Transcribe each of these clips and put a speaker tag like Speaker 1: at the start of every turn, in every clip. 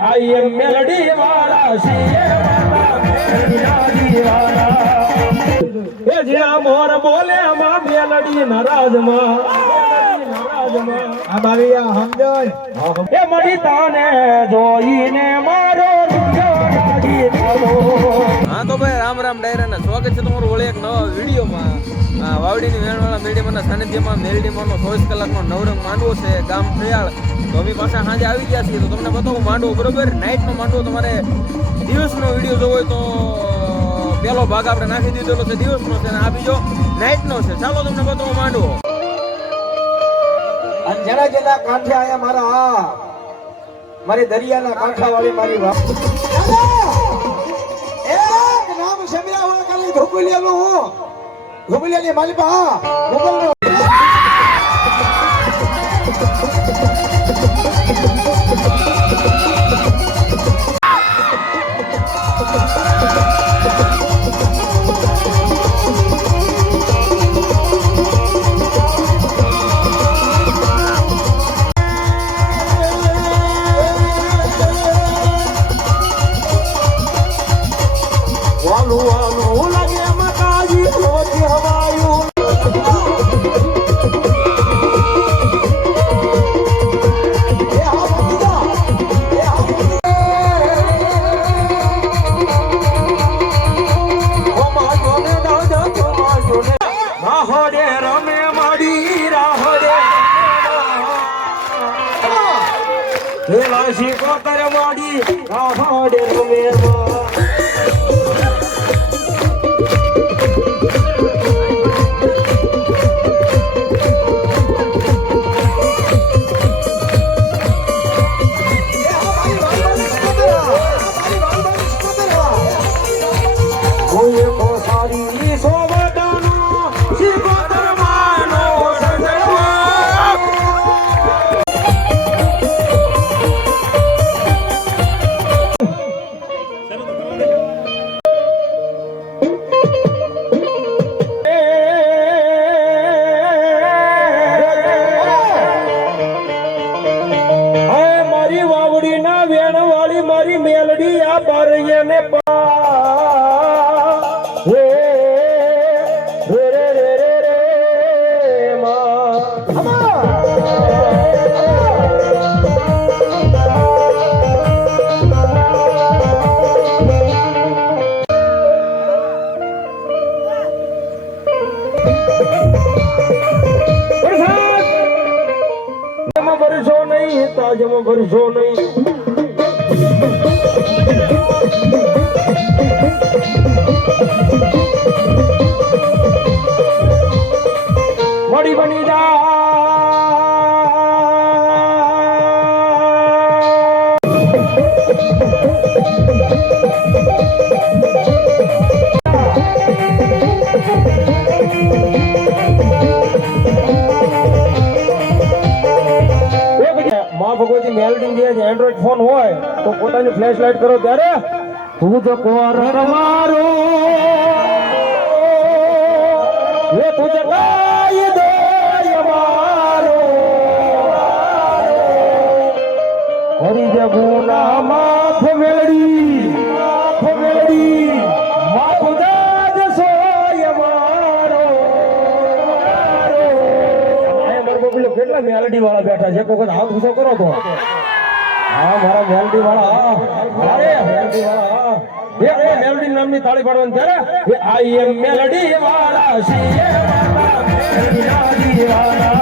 Speaker 1: આઈ એમ મેલડી વાળા છીએ એ જ્યાં મોર બોલે માં મેલડી નરાજમાં
Speaker 2: આ બાવીયા સમજાય
Speaker 1: એ મળી તાને જોઈને મારો રૂપિયો લાગી
Speaker 3: ભાઈ, રામ રામ ડાયરાના સ્વાગત છે તમારું વળી એક નવા વિડીયોમાં. વાવડીની વેણવાળા મેરડીમાંના સાનિધ્યમાં મેળીમાં ચોવીસ કલાકનો નવરંગ માંડવો છે, ગામ ફળિયાળ તો અમે પાછા સાંજે આવી ગયા છીએ. તો તમને બતાવું, માંડવો બરોબર નાઇટનો માંડવો તમારે દિવસનો વીડિયો જોવો હોય તો પહેલો ભાગ આપણે નાખી દીધેલો છે, દિવસનો છે અને આ બીજો નાઇટનો છે. ચાલો તમને બતાવું માંડવો.
Speaker 2: જરા જેના કાંઠે આયા મારા મારી દરિયાના કાંઠા વાળી મારી વાત. કાલી ઘુગુલિયાનું હું ઘુગુલિયાની માલિપા હા
Speaker 1: વેલાસી કોતર માડી રાહોડે રમે ને હે રે રે રે રે રે માં. જેમાં ભરશો નહીં તાજમાં ભરશો નહીં. ભગવતી મેલડી જે એન્ડ્રોઈડ ફોન હોય, તો પોતાની ફ્લેશ લાઇટ કરો ત્યારે હું તો કોર મારો હે તું તો મેલડી વાળા બેઠા છે. કોઈ હાથ ઊંચો કરો તો. હા, મારા મેલડી વાળા અરે મેલડી વાળા એ મેલડી નામની તાળી પાડવાની ત્યારે. આઈ એમ મેલડી વાળા છીએ મેલડી વાળા.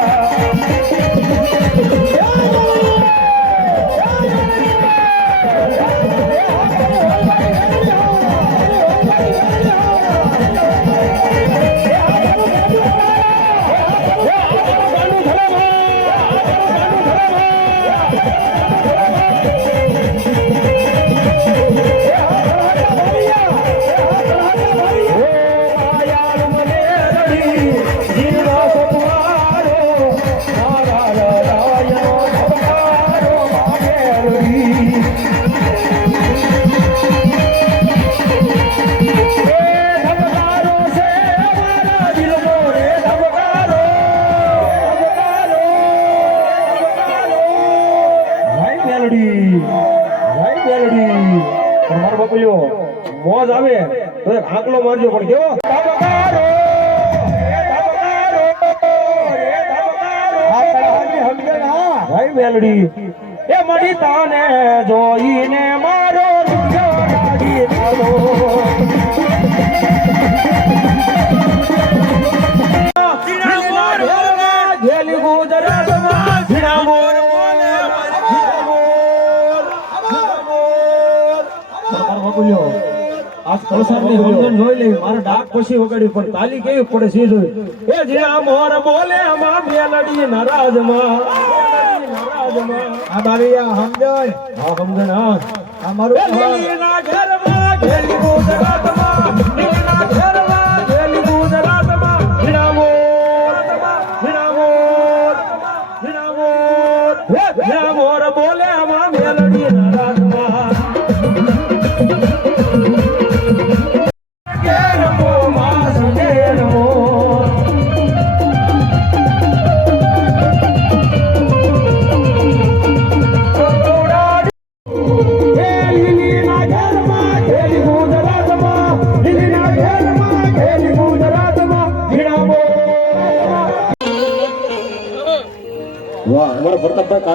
Speaker 1: મોજ આવે. તો એક આંકલો મારજો પણ કેવો? ભાઈ મેલડી એ મળી તાને જોઈને. આ કળસારની સમજણ જોઈ લઈ મારે ડાક પછી વગાડી પણ તાલી કેવી પડે છે જોઈ એ જ્યાં મોર બોલે આમાં મેલડી નારાજમાં
Speaker 2: આ બાવીયા સમજણ
Speaker 1: હા સમજણ હા.
Speaker 2: આ મારું
Speaker 1: ઘરમાં ઘેલી ગુજરાતમાં ઝીણા મોર વાહ અમારા પ્રતાપભાઈ